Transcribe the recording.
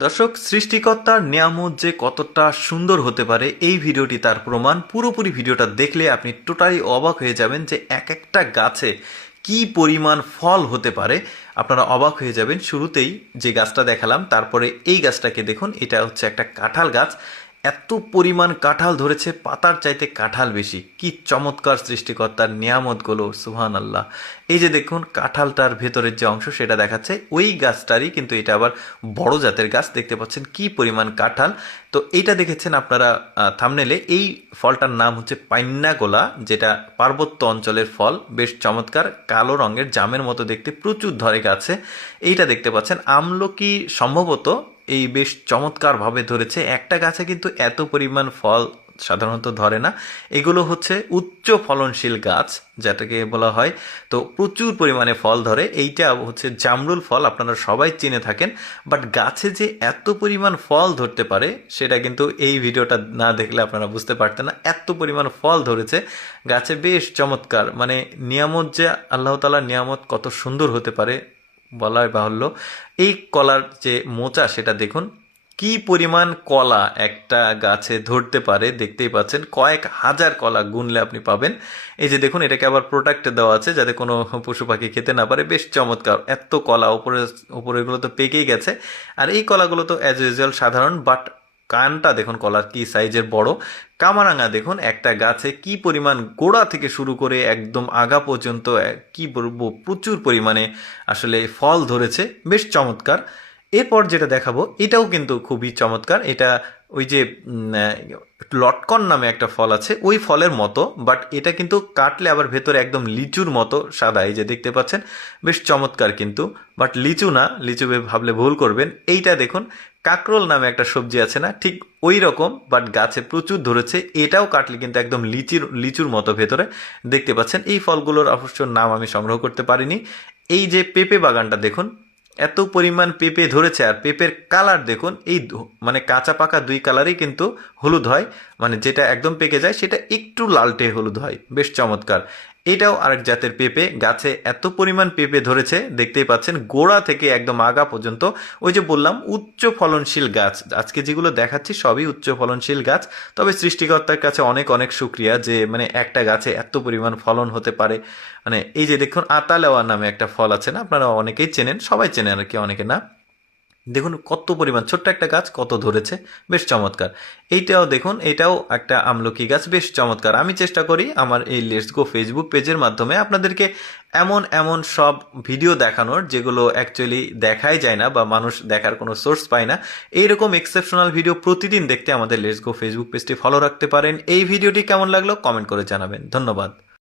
দর্শক, সৃষ্টিকর্তার নিয়ামত যে কতটা সুন্দর হতে পারে এই ভিডিওটি তার প্রমাণ। পুরোপুরি ভিডিওটা দেখলে আপনি টোটালি অবাক হয়ে যাবেন যে এক একটা গাছে কি পরিমাণ ফল হতে পারে। আপনারা অবাক হয়ে যাবেন। শুরুতেই যে গাছটা দেখালাম, তারপরে এই গাছটাকে দেখুন। এটা হচ্ছে একটা কাঁঠাল গাছ। এত পরিমাণ কাঁঠাল ধরেছে, পাতার চাইতে কাঁঠাল বেশি। কি চমৎকার সৃষ্টিকর্তার নিয়ামতগুলো, সুবহান আল্লাহ। এই যে দেখুন, কাঁঠালটার ভেতরের যে অংশ সেটা দেখাচ্ছে ওই গাছটারই, কিন্তু এটা আবার বড় জাতের গাছ। দেখতে পাচ্ছেন কি পরিমাণ কাঁঠাল। তো এইটা দেখেছেন আপনারা থাম্বনেলে। এই ফলটার নাম হচ্ছে পাইন্না গোলা, যেটা পার্বত্য অঞ্চলের ফল। বেশ চমৎকার, কালো রঙের, জামের মতো দেখতে, প্রচুর ধরে গাছে। এইটা দেখতে পাচ্ছেন আমলকি সম্ভবত। এই বেশ চমৎকারভাবে ধরেছে। একটা গাছে কিন্তু এত পরিমাণ ফল সাধারণত ধরে না। এগুলো হচ্ছে উচ্চ ফলনশীল গাছ, যেটাকে বলা হয়। তো প্রচুর পরিমাণে ফল ধরে। এইটা হচ্ছে জামরুল ফল, আপনারা সবাই চিনে থাকেন। বাট গাছে যে এত পরিমাণ ফল ধরতে পারে সেটা কিন্তু এই ভিডিওটা না দেখলে আপনারা বুঝতে পারতেন না। এত পরিমাণ ফল ধরেছে গাছে, বেশ চমৎকার। মানে নিয়ামত যে আল্লাহ তাআলার নিয়ামত কত সুন্দর হতে পারে বলাই বাহুল্য। এই কলার যে মোচা সেটা দেখুন, কি পরিমাণ কলা একটা গাছে ধরতে পারে। দেখতেই পাচ্ছেন, কয়েক হাজার কলা গুনলে আপনি পাবেন। এই যে দেখুন, এটাকে আবার প্রোটেক্টে দেওয়া আছে যাতে কোনো পশু পাখি খেতে না পারে। বেশ চমৎকার। এত কলা উপরেগুলো তো পেকেই গেছে। আর এই কলাগুলো তো অ্যাজ ইউজুয়াল সাধারণ, বাট কানটা দেখুন কলার কি সাইজের বড়। কামারাঙা দেখুন, একটা গাছে কি পরিমাণ গোড়া থেকে শুরু করে একদম আগা পর্যন্ত কি বলবো, প্রচুর পরিমাণে আসলে ফল ধরেছে। বেশ চমৎকার। এরপর যেটা দেখাবো এটাও কিন্তু খুবই চমৎকার। এটা ওই যে লটকন নামে একটা ফল আছে, ওই ফলের মতো, বাট এটা কিন্তু কাটলে আবার ভেতরে একদম লিচুর মতো সাদা। এই যে দেখতে পাচ্ছেন, বেশ চমৎকার কিন্তু। বাট লিচু না, লিচু ভাবলে ভুল করবেন। এইটা দেখুন, কাকরোল নামে একটা সবজি আছে না, ঠিক ওই রকম, বাট গাছে প্রচুর ধরেছে। এটাও কাটলে কিন্তু একদম লিচুর মতো ভেতরে। দেখতে পাচ্ছেন, এই ফলগুলোর অবশ্য নাম আমি সংগ্রহ করতে পারিনি। এই যে পেঁপে বাগানটা দেখুন, এত পরিমাণ পেঁপে ধরেছে। আর পেঁপের কালার দেখুন, এই মানে কাঁচা পাকা দুই কালারই কিন্তু হলুদ হয়। মানে যেটা একদম পেকে যায় সেটা একটু লালটে হলুদ হয়। বেশ চমৎকার। এটাও আরেক জাতের পেঁপে। গাছে এত পরিমাণ পেঁপে ধরেছে, দেখতেই পাচ্ছেন, গোড়া থেকে একদম আগা পর্যন্ত। ওই যে বললাম উচ্চ ফলনশীল গাছ, আজকে যেগুলো দেখাচ্ছি সবই উচ্চ ফলনশীল গাছ। তবে সৃষ্টিকর্তার কাছে অনেক অনেক শুক্রিয়া যে মানে একটা গাছে এত পরিমাণ ফলন হতে পারে। মানে এই যে দেখুন, আতালেওয়া নামে একটা ফল আছে না, আপনারা অনেকেই চেনেন, সবাই চেনেন আর কি, অনেকে না। দেখুন কত পরিমাণ, ছোট্ট একটা গাছ কত ধরেছে। বেশ চমৎকার। এইটাও দেখুন, এটাও একটা আমলকি গাছ। বেশ চমৎকার। আমি চেষ্টা করি আমার এই লেটস গো ফেসবুক পেজের মাধ্যমে আপনাদেরকে এমন এমন সব ভিডিও দেখানোর যেগুলো অ্যাকচুয়ালি দেখাই যায় না বা মানুষ দেখার কোনো সোর্স পায় না। এইরকম এক্সেপশনাল ভিডিও প্রতিদিন দেখতে আমাদের লেটস গো ফেসবুক পেজটি ফলো রাখতে পারেন। এই ভিডিওটি কেমন লাগলো কমেন্ট করে জানাবেন। ধন্যবাদ।